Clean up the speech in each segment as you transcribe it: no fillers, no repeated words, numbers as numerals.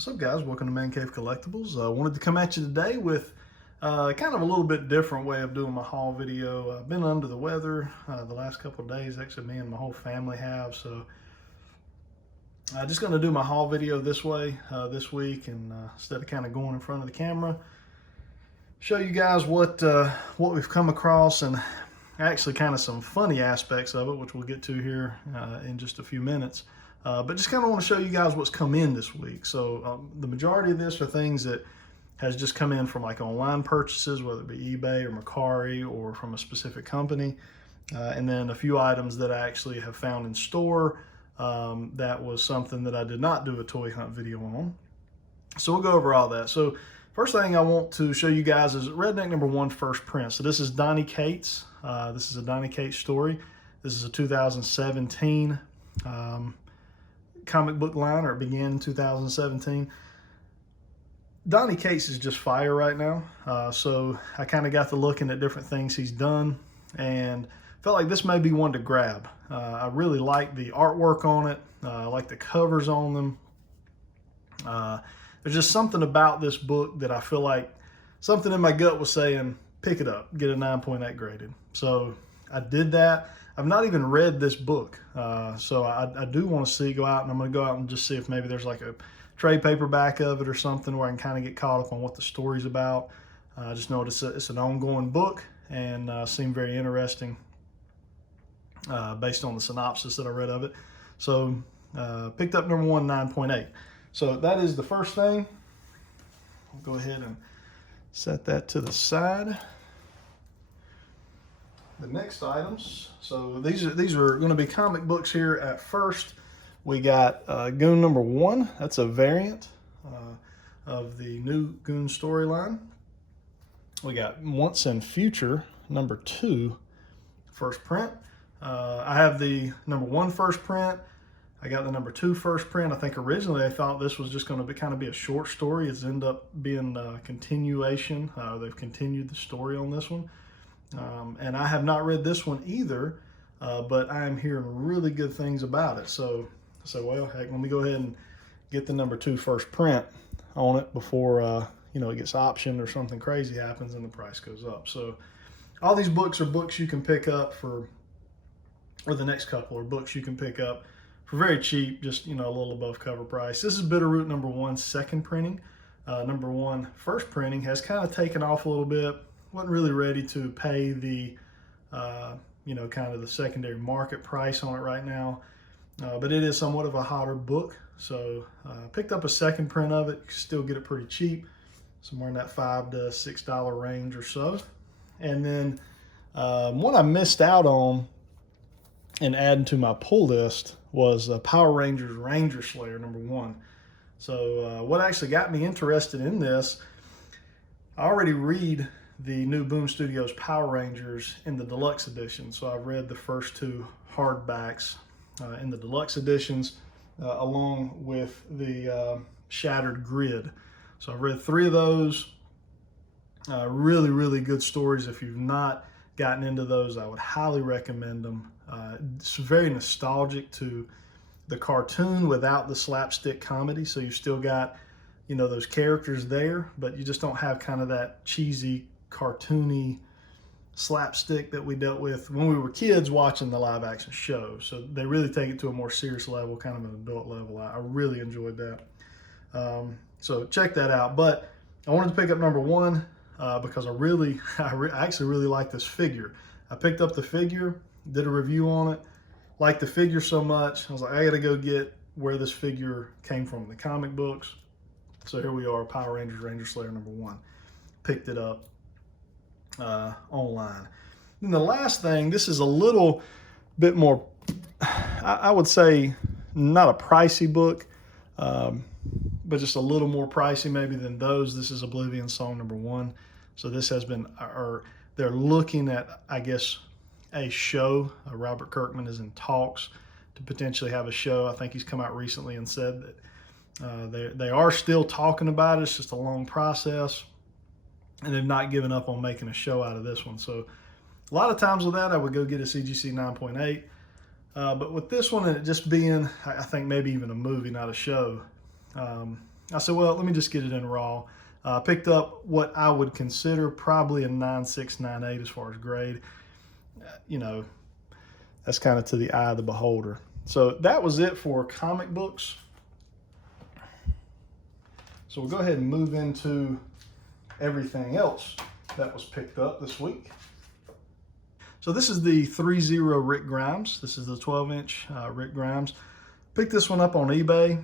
What's up, guys? Welcome to Man Cave Collectibles. I wanted to come at you today with kind of a little bit different way of doing my haul video. I've been under the weather the last couple of days. Actually, me and my whole family have. So I'm just going to do my haul video this way this week, and instead of kind of going in front of the camera, show you guys what we've come across, and actually kind of some funny aspects of it, which we'll get to here in just a few minutes. But just kind of want to show you guys what's come in this week. So the majority of this are things that has just come in from like online purchases, whether it be eBay or Mercari or from a specific company. And then a few items that I actually have found in store. That was something that I did not do a toy hunt video on. So we'll go over all that. So first thing I want to show you guys is Redneck #1 first print. So this is Donny Cates. This is a Donny Cates story. This is a 2017 comic book line, or it began in 2017. Donny Cates is just fire right now. So I kind of got to looking at different things he's done and felt like this may be one to grab. I really like the artwork on it. I like the covers on them. There's just something about this book that I feel like something in my gut was saying, pick it up, get a 9.8 graded. So I did that. I've not even read this book, so I do want to go out, and I'm going to go out and just see if maybe there's like a trade paperback of it or something where I can kind of get caught up on what the story's about. I just know it's an ongoing book, and seemed very interesting based on the synopsis that I read of it. So picked up #1, 9.8. So that is the first thing. I'll go ahead and set that to the side. The next items, so these are going to be comic books here at first. We got Goon #1. That's a variant of the new Goon storyline. We got Once and Future #2 first print. I have the #1 first print. I got the #2 first print. I think originally I thought this was just going to kind of be a short story. It's ended up being a continuation. They've continued the story on this one. And I have not read this one either, but I am hearing really good things about it. So well, heck, let me go ahead and get the #2 first print on it before it gets optioned or something crazy happens and the price goes up. So all these books are books you can pick up or the next couple are books you can pick up for very cheap, just a little above cover price. This is Bitterroot #1 second printing. #1 first printing has kind of taken off a little bit. Wasn't really ready to pay the kind of the secondary market price on it right now, but it is somewhat of a hotter book. So picked up a second print of it. You can still get it pretty cheap, somewhere in that $5 to $6 range or so. And then one I missed out on and adding to my pull list was Power Rangers Ranger Slayer #1. So what actually got me interested in this, I already read the new Boom Studios Power Rangers in the deluxe edition. So I've read the first two hardbacks in the deluxe editions, along with the Shattered Grid. So I've read 3 of those. Really, really good stories. If you've not gotten into those, I would highly recommend them. It's very nostalgic to the cartoon without the slapstick comedy. So you still got, those characters there, but you just don't have kind of that cheesy, cartoony slapstick that we dealt with when we were kids watching the live action show. So they really take it to a more serious level, kind of an adult level. I really enjoyed that. So check that out. But I wanted to pick up #1 because I actually really like this figure. I picked up the figure, did a review on it, liked the figure so much. I was like, I gotta go get where this figure came from in the comic books. So here we are, Power Rangers Ranger Slayer #1. Picked it up online. And the last thing, this is a little bit more, I would say, not a pricey book, but just a little more pricey maybe than those. This is Oblivion Song #1. So this has been, or they're looking at, I guess, a show. Robert Kirkman is in talks to potentially have a show. I think he's come out recently and said that they are still talking about it. It's just a long process, and they've not given up on making a show out of this one. So a lot of times with that, I would go get a CGC 9.8. But with this one, and it just being, I think maybe even a movie, not a show, I said, well, let me just get it in raw. Picked up what I would consider probably a 9.6, 9.8 as far as grade. You know, that's kind of to the eye of the beholder. So that was it for comic books. So we'll go ahead and move into everything else that was picked up this week. So this is the 3-0 Rick Grimes. This is the 12-inch Rick Grimes. Picked this one up on eBay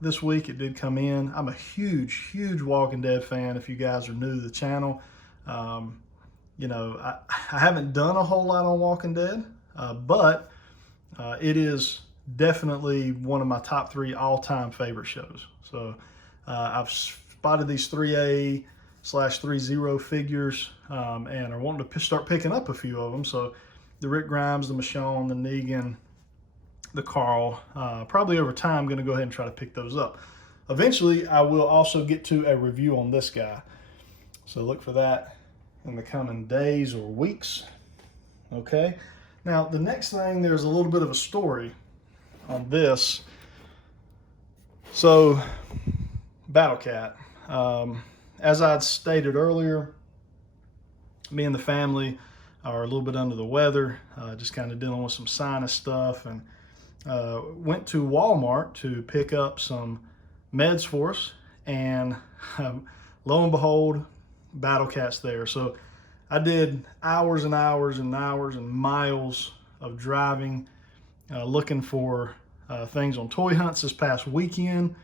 this week. It did come in. I'm a huge Walking Dead fan if you guys are new to the channel. You know, I haven't done a whole lot on Walking Dead, but it is definitely one of my top 3 all-time favorite shows. So I've spotted these 3A/3-0 figures and are wanting to start picking up a few of them. So the Rick Grimes, the Michonne, the Negan, the Carl, probably over time I'm going to go ahead and try to pick those up. Eventually I will also get to a review on this guy. So look for that in the coming days or weeks. Okay. Now the next thing, there's a little bit of a story on this. So Battle Cat. As I'd stated earlier, me and the family are a little bit under the weather, just kind of dealing with some sinus stuff, and went to Walmart to pick up some meds for us, and lo and behold, Battle Cat's there. So I did hours and hours and hours and miles of driving, looking for things on toy hunts this past weekend.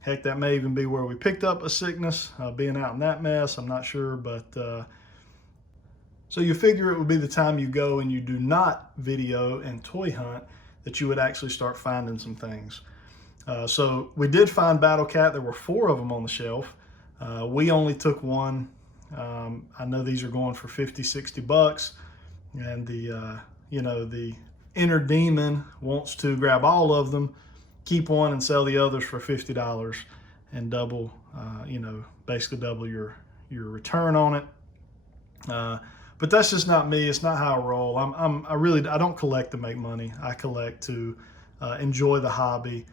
Heck, that may even be where we picked up a sickness, being out in that mess. I'm not sure, but so you figure it would be the time you go and you do not video and toy hunt that you would actually start finding some things. So we did find Battle Cat. There were 4 of them on the shelf. We only took one. I know these are going for 50, 60 bucks, and the you know, the inner demon wants to grab all of them, keep one and sell the others for $50 and double, you know, basically double your return on it. But that's just not me. It's not how I roll. I don't collect to make money. I collect to enjoy the hobby.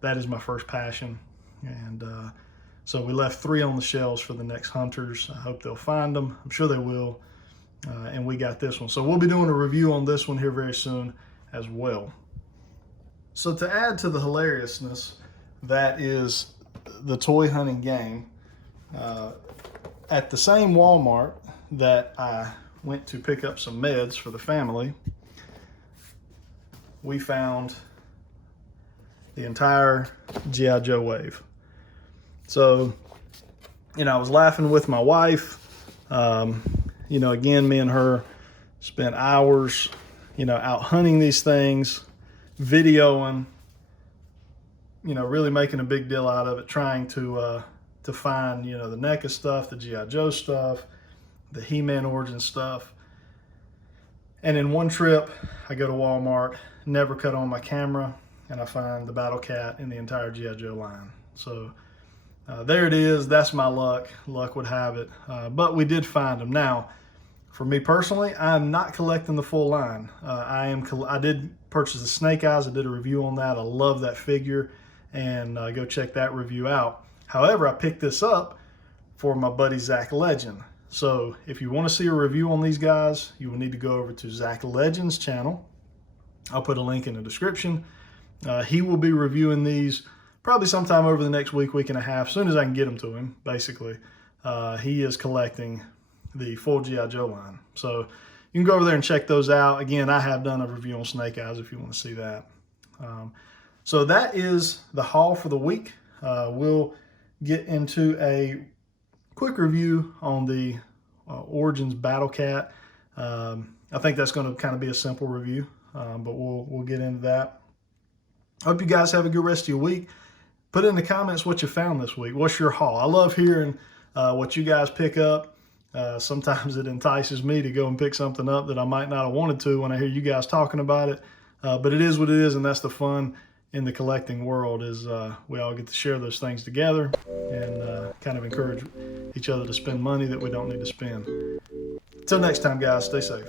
That is my first passion. And so we left 3 on the shelves for the next hunters. I hope they'll find them. I'm sure they will. And we got this one. So we'll be doing a review on this one here very soon as well. So to add to the hilariousness that is the toy hunting game, at the same Walmart that I went to pick up some meds for the family, we found the entire G.I. Joe wave. So, you know, I was laughing with my wife. You know, again, me and her spent hours, you know, out hunting these things, videoing, you know, really making a big deal out of it, trying to find, you know, the NECA stuff, the G.I. Joe stuff, the He-Man origin stuff. And in one trip, I go to Walmart, never cut on my camera, and I find the Battle Cat in the entire G.I. Joe line. So there it is. That's my luck. Luck would have it. But we did find them. Now, for me personally, I'm not collecting the full line. I did purchase the Snake Eyes. I did a review on that. I love that figure, and go check that review out. However, I picked this up for my buddy Zach Legend. So if you want to see a review on these guys, you will need to go over to Zach Legend's channel. I'll put a link in the description. He will be reviewing these probably sometime over the next week, week and a half, as soon as I can get them to him, basically. He is collecting the full G.I. Joe line. So you can go over there and check those out. Again, I have done a review on Snake Eyes if you want to see that. So that is the haul for the week. We'll get into a quick review on the Origins Battle Cat. I think that's going to kind of be a simple review, but we'll get into that. Hope you guys have a good rest of your week. Put in the comments what you found this week. What's your haul? I love hearing what you guys pick up. Sometimes it entices me to go and pick something up that I might not have wanted to when I hear you guys talking about it. But it is what it is, and that's the fun in the collecting world, is we all get to share those things together and kind of encourage each other to spend money that we don't need to spend. Until next time, guys, stay safe.